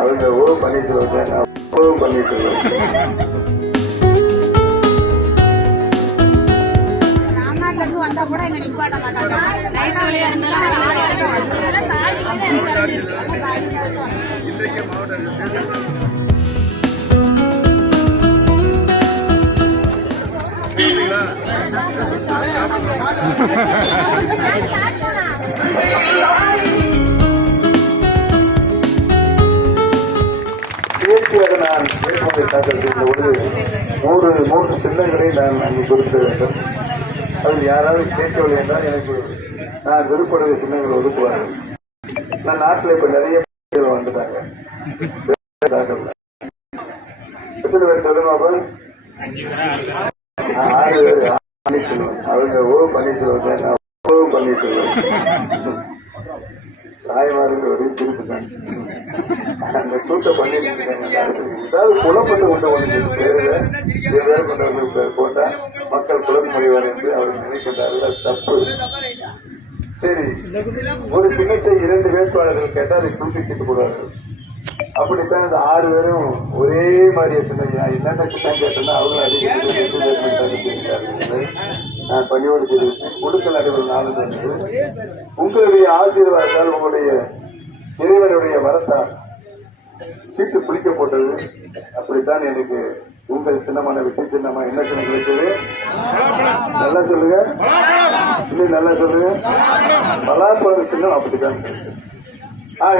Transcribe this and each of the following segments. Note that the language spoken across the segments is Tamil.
அவங்க பண்ணிட்டு வந்தா கூட எங்க நிப்பாட்ட மாட்டாங்க. தேசியாக நான் வேட்புமனு தாக்கல் செய்த பொழுது மூன்று சின்னங்களை நான் அங்கு கொடுக்க வேண்டும். அதில் யாராவது கேட்கவில்லை என்றால் எனக்கு நான் விருப்படைய சின்னங்களை ஒதுக்குவார்கள். நான் நாட்டில் இப்ப நிறைய வந்துட்டாங்க. எத்தனை பேர் சொல்லுவாங்க? 6 பேர். அவங்க பன்னீர்செல்வம் தாய்மார்கள் ஒரு திருப்பு தான் அந்த கூட்ட ஏதாவது குழப்பத்தை கொண்டு கொண்டு போட்டா மக்கள் குழப்பமடைவார் என்று அவர் நினைக்கின்றார்கள். தப்பு. சரி, ஒரு சின்னத்தை 2 வேட்பாளர்கள் கேட்டால் அதை தூக்கிட்டு போடுவார்கள். அப்படித்தான் இந்த 6 பேரும் ஒரே மாதிரியே சின்ன என்னென்ன சின்னம் கேட்டோம்னா அவங்களும் அதிக நான் பணியோடு தெரிவித்தேன். குழுக்கள் அனைவரும் 4 உங்களுடைய ஆசீர்வாதத்தால் உங்களுடைய இறைவனுடைய வரத்தால் சீட்டு பிடிக்கப்பட்டது. அப்படித்தான் எனக்கு உங்கள் சின்னமான வெற்றி சின்னமா என்ன சின்னம் கிடைச்சது? நல்லா சொல்லுங்க, இன்னும் நல்லா சொல்லுங்க. பலாப்பழம் சின்னம் அப்படித்தான். ஆக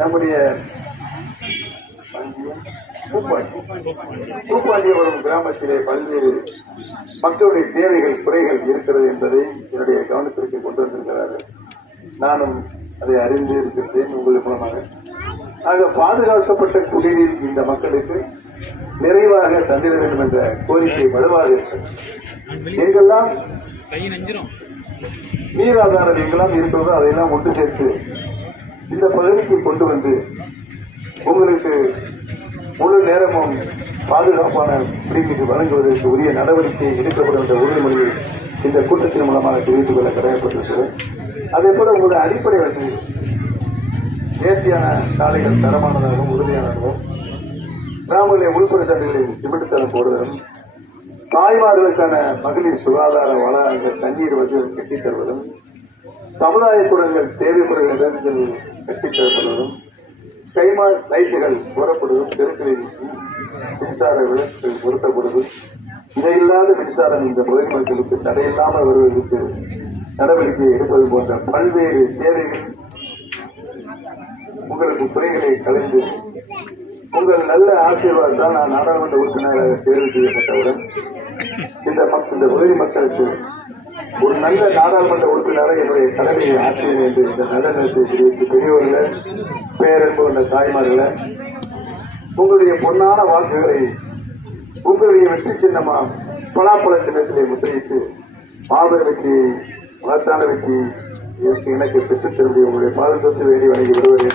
நம்முடைய பூப்பாண்டியபுரம் கிராமத்திலே பல்வேறு மக்களுடைய தேவைகள் குறைகள் இருக்கிறது என்பதை என்னுடைய கவனத்திற்கு கொண்டு வந்திருக்கிறார்கள். நானும் அதை அறிந்து இருக்கின்றேன் உங்கள் மூலமாக. ஆக பாதுகாக்கப்பட்ட குடிநீர் இந்த மக்களுக்கு நிறைவாக தந்திட வேண்டும் என்ற கோரிக்கை வலுவாக இருக்கிறது. எங்கெல்லாம் நீர் ஆதாரம் எங்கெல்லாம் இருக்கிறதோ அதையெல்லாம் ஒன்று சேர்த்து இந்த பகுதிக்கு கொண்டு வந்து உங்களுக்கு முழு நேரமும் பாதுகாப்பான குடிநீர் வழங்குவதற்கு உரிய நடவடிக்கை எடுக்கப்படும் என்ற உறுதிமொழியை இந்த கூட்டத்தின் மூலமாக தெரிவித்துக் கொள்ள கடமைப்பட்டிருக்கிறது. அதே போல உங்களுடைய அடிப்படை வசதி நேர்த்தியான சாலைகள் தரமானதாகவும் உறுதியானதாகவும் கிராமங்களின் உள்புற சாலைகளில் சிமெண்ட் தரம் போடுவதும் தாய்மார்களுக்கான மகளிர் சுகாதார வளங்கள் தண்ணீர் வசதி கட்டித் தருவதும் சமுதாய கூடங்கள் தேவைப்படுகிற இடங்களில் கட்டித் தரப்படுவதும் ஸ்கைமார்க் லைட்டுகள் போடப்படுவதும் தெருக்களில் மின்சார விளக்குகள் பொருத்தப்படுவதும் இதையில்லாத மின்சாரம் இந்த பகுதி மக்களுக்கு தடையில்லாமல் வருவதற்கு நடவடிக்கை எடுப்பது போன்ற பல்வேறு தேவைகள் உங்களுக்கு குறைகளை கலைந்து உங்கள் நல்ல ஆசீர்வாதத்தால் நான் நாடாளுமன்ற உறுப்பினராக தேர்வு செய்யப்பட்டவுடன் இந்த பகுதி மக்களுக்கு ஒரு நல்ல நாடாளுமன்ற உறுப்பினராக என்னுடைய கடமையை ஆற்றுவேன் என்று இந்த நல்ல நேரத்தை தெரிவித்து பெரியவர்கள் பேரன்பு கொண்ட தாய்மார்களை உங்களுடைய பொன்னான வாக்குகளை உங்களுடைய வெற்றி சின்னமா பலாப்பழ சின்னத்திலே முத்திரையிட்டு மாபெரும் வெற்றியை மகத்தான வெற்றி எனக்கு பெற்றுத் தரும்படி உங்களுடைய பாதுகாத்து வேண்டி வணங்கி வருவதை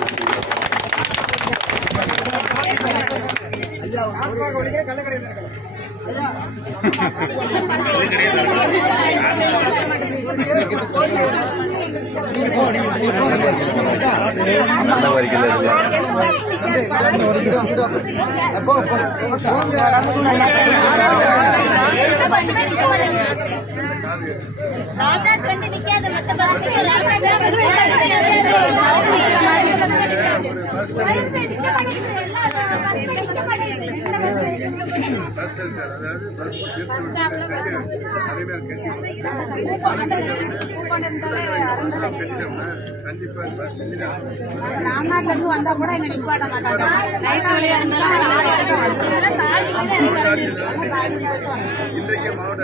ராம்நாட்ல வந்தா கூட எங்க நிப்பாட்ட மாட்டாங்க. மாவட்ட